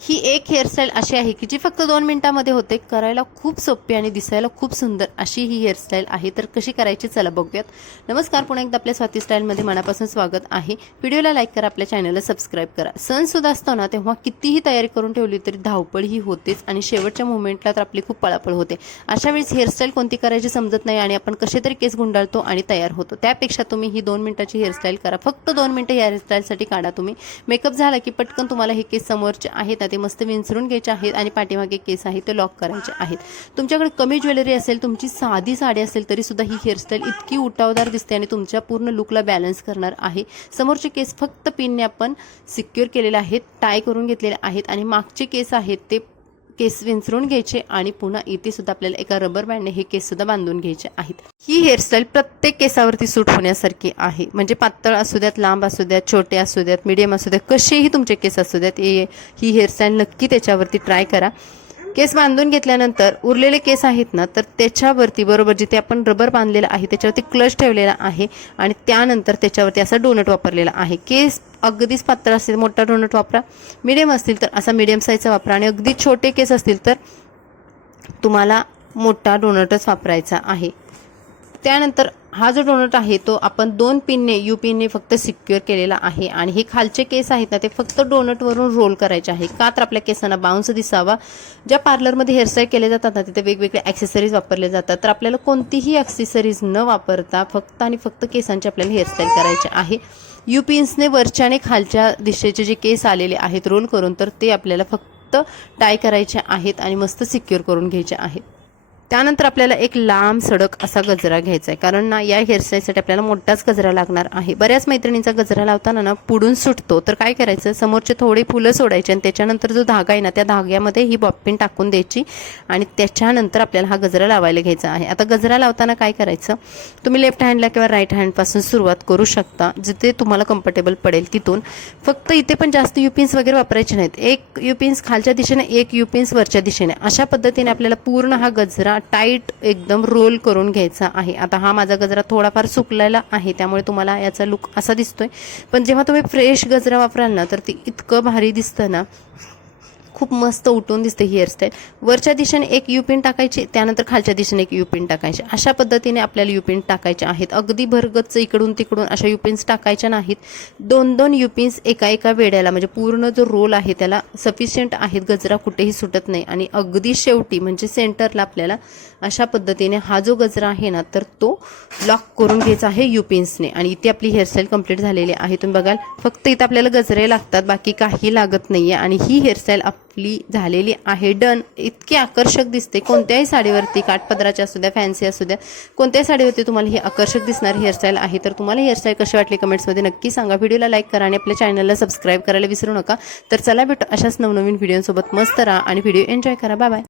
ही एक हेअरस्टाईल अशी आहे की जी फक्त 2 मिनिटांमध्ये होते, करायला खूप सोपी आणि दिसायला खूप सुंदर अशी ही हेअरस्टाईल आहे। तर कशी करायची चला बघूयात। नमस्कार, पुन्हा एकदा आपल्या स्वाती स्टाईलमध्ये मनापासून स्वागत आहे। व्हिडिओला लाईक करा, आपल्या चॅनलला सबस्क्राइब करा। सण सुद्धा असतो ना, तेव्हा कितीही तयारी करून ठेवली तरी धावपळ ही होतेच आणि शेवटच्या मोमेंटला तर आपली खूप पळापळ होते। अशा वेळेस हेअरस्टाईल कोणती करायची समजत नाही आणि आपण कसे तरी केस गुंडाळतो आणि तयार होतो। त्यापेक्षा तुम्ही ही 2 मिनिटाची हेअरस्टाईल करा। फक्त 2 मिनिटं या हेअरस्टाईलसाठी काढा तुम्ही। मेकअप झाला की पटकन तुम्हाला हे केस समोरचे आहेत ते मस्त विंचरून घ्यायचे आहेत आणि पाठीमागे केस आहे ते लॉक करायचे आहेत। तुमच्याकडे कमी ज्वेलरी असेल, तुमची साधी साडी असेल तरी सुद्धा ही हेअरस्टाईल इतकी उठावदार दिसते आणि तुमच्या पूर्ण लुकला बॅलन्स करणार आहे। समोरचे केस फक्त पिनने आपण सिक्युअर केलेले आहेत, टाय करून घेतलेले आहेत आणि मागचे केस आहेत ते केस विंचरून घ्यायचे आणि पुन्हा इथे सुद्धा आपल्याला एका रबर बँडने हे केस सुद्धा बांधून घ्यायचे आहेत। ही हेअरस्टाईल प्रत्येक केसावरती सूट होण्यासारखी आहे, म्हणजे पातळ असू द्यात, लांब असू द्यात, छोटे असू द्यात, मीडियम असू द्यात, कसेही तुमचे केस असू द्यात, ही हेअरस्टाईल नक्की त्याच्यावरती ट्राय करा। केस बांधून घेतल्यानंतर उरलेले केस आहेत ना, तर त्याच्यावरती बरोबर जिथे आपण रबर बांधलेला आहे त्याच्यावरती क्लच ठेवलेला आहे आणि त्यानंतर त्याच्यावरती असा डोनट वापरलेला आहे। केस अगदीच पातळ असतील मोठा डोनट वापरा, मीडियम असतील तर असा मीडियम साईजचा वापरा आणि अगदी छोटे केस असतील तर तुम्हाला मोठा डोनटच वापरायचा आहे। त्यानंतर हा जो डोनट आहे तो आपण 2 पिनने यू पिनने फक्त सिक्युअर केलेला आहे आणि हे खालचे केस आहेत ना ते फक्त डोनटवरून रोल करायचे आहे, का तर आपल्या केसांना बाउन्स दिसावा। ज्या पार्लरमध्ये हेअरस्टाईल केले जातात ना तिथे वेगवेगळे ॲक्सेसरीज वापरले जातात, तर आपल्याला कोणतीही ॲक्सेसरीज न वापरता फक्त आणि फक्त केसांची आपल्याला हेअरस्टाईल करायची आहे। यू पिन्सने वरच्या आणि खालच्या दिशेचे जे केस आलेले आहेत रोल करून, तर ते आपल्याला फक्त टाय करायचे आहेत आणि मस्त सिक्युअर करून घ्यायचे आहेत। त्यानंतर आपल्याला एक लांब सडक असा गजरा घ्यायचा आहे, कारण ना या हेअरस्टाईलसाठी आपल्याला मोठाच गजरा लागणार आहे। बऱ्याच मैत्रिणींचा गजरा लावताना ना पुढून सुटतो, तर काय करायचं, समोरचे थोडे फुलं सोडायचे आणि त्याच्यानंतर जो धागा आहे ना त्या धाग्यामध्ये ही बॉबपिन टाकून द्यायची आणि त्याच्यानंतर आपल्याला हा गजरा लावायला घ्यायचा आहे। आता गजरा लावताना काय करायचं, तुम्ही लेफ्ट हँडला किंवा राईट हँडपासून सुरुवात करू शकता, जिथे तुम्हाला कम्फर्टेबल पडेल तिथून। फक्त इथे पण जास्त युपिन्स वगैरे वापरायचे नाहीत, एक युपिन्स खालच्या दिशेने, एक युपिन्स वरच्या दिशेने, अशा पद्धतीने आपल्याला पूर्ण हा गजरा टाईट एकदम रोल करून घ्यायचा आहे। आता हा माझा गजरा थोडाफार सुकलेला आहे त्यामुळे तुम्हाला याचा लुक असा दिसतोय, पण जेव्हा तुम्ही फ्रेश गजरा वापराल ना तर ती इतकं भारी दिसतं ना, खूप मस्त उठून दिसते ही हेअरस्टाईल। वरच्या दिशेने एक यू पिन टाकायची, त्यानंतर खालच्या दिशेने एक यू पिन टाकायची, अशा पद्धतीने आपल्याला यू पिन टाकायचे आहेत। अगदी भरगच्च इकडून तिकडून अशा यू पिन्स टाकायच्या नाहीत, 2-2 यू पिन्स एका वेड्याला, म्हणजे पूर्ण जो रोल आहे त्याला सफिशियंट आहेत, गजरा कुठेही सुटत नाही। आणि अगदी शेवटी म्हणजे सेंटरला आपल्याला अशा पद्धतीने हा जो गजरा आहे ना तर तो लॉक करून घ्यायचा आहे यू पिन्सने आणि इथे आपली हेअरस्टाईल कंप्लीट झालेली आहे। तुम्ही बघाल फक्त इथे आपल्याला गजरे लागतात, बाकी काही लागत नाहीये आणि ही हेअरस्टाईल आपली झालेली आहे डन। इतकी आकर्षक दिसते, कोणत्याही साडीवरती, काठपदराची असू द्या, फॅन्सी असू द्या, कोणत्याही साडीवरती तुम्हाला ही आकर्षक दिसणारी हेअरस्टाईल आहे। तर तुम्हाला हेअरस्टाईल कशी वाटली कमेंट्समध्ये नक्की सांगा। व्हिडिओला लाईक करा आणि आपल्या चॅनलला सबस्क्राईब करायला विसरू नका। तर चला भेटू अशाच नवनवीन व्हिडिओसोबत, मस्त राहा आणि व्हिडिओ एन्जॉय करा। Bye bye.